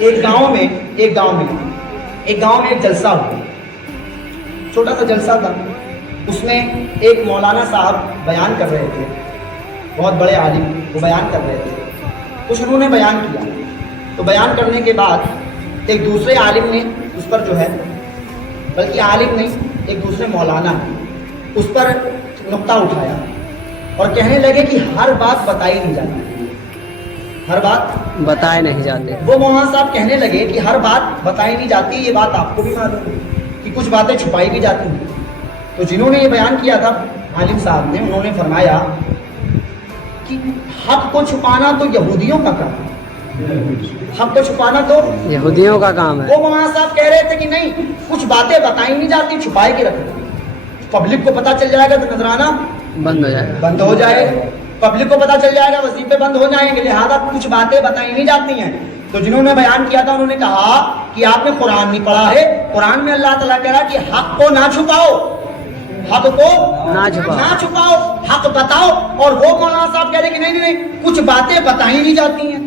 ایک گاؤں میں ایک جلسہ ہوا، چھوٹا سا جلسہ تھا. اس میں ایک مولانا صاحب بیان کر رہے تھے، بہت بڑے عالم، وہ بیان کر رہے تھے. کچھ انہوں نے بیان کیا تو بیان کرنے کے بعد ایک دوسرے عالم نے اس پر جو ہے، بلکہ عالم نہیں، ایک دوسرے مولانا نے اس پر نقطہ اٹھایا اور کہنے لگے کہ ہر بات بتائی نہیں جاتی، ہر بات بتائے نہیں جاتے. وہ مولانا صاحب کہنے لگے کہ ہر بات بتائی نہیں جاتی، یہ بات آپ کو بھی معلوم ہے کہ کچھ باتیں چھپائی بھی جاتی ہیں. تو جنہوں نے یہ بیان کیا تھا عالم صاحب نے، انہوں نے فرمایا کہ حق کو چھپانا تو یہودیوں کا کام ہے، حق کو چھپانا تو یہودیوں کا کام ہے. وہ مولانا صاحب کہہ رہے تھے کہ نہیں، کچھ باتیں بتائی نہیں جاتی، چھپائے کے رکھو. پبلک کو پتہ چل جائے گا تو نذرانہ بند ہو جائے. بند ہو جائے گا، پبلک کو پتہ چل جائے گا وظیفے بند ہو جائیں گے، لہذا کچھ باتیں بتائی نہیں جاتی ہیں. تو جنہوں نے بیان کیا تھا انہوں نے کہا کہ آپ نے قرآن نہیں پڑھا ہے، قرآن میں اللہ تعالیٰ کہہ رہا کہ حق کو نہ چھپاؤ، حق کو نہ چھپاؤ، حق بتاؤ. اور وہ مولانا صاحب کہہ رہے کہ نہیں، کچھ باتیں بتائی نہیں جاتی ہیں،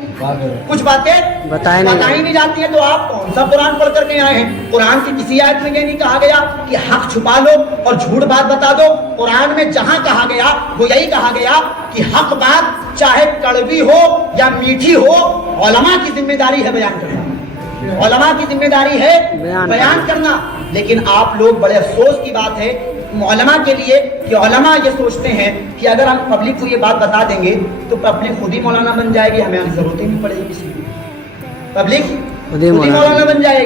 کچھ باتیں بتائی نہیں جاتی ہیں. تو آپ کون سا قرآن پڑھ کر کے آئے ہیں؟ قرآن کی کسی آیت میں یہ نہیں کہا گیا کہ حق چھپا لو اور جھوٹ بات بتا دو. قرآن میں جہاں کہا گیا وہ یہی کہا گیا کہ حق بات چاہے کڑوی ہو یا میٹھی ہو، علماء کی ذمہ داری ہے بیان کرنا، علماء کی ذمہ داری ہے بیان کرنا. لیکن آپ لوگ، بڑے افسوس کی بات ہے علماء کے لیے کہ علماء یہ سوچتے ہیں کہ اگر ہم پبلک کو یہ بات بتا دیں گے تو پبلک خود ہی مولانا بن جائے گی، ہمیں ضرورت ہی نہیں پڑے گی کسی کی، پبلک خود ہی مولانا بن جائے گی.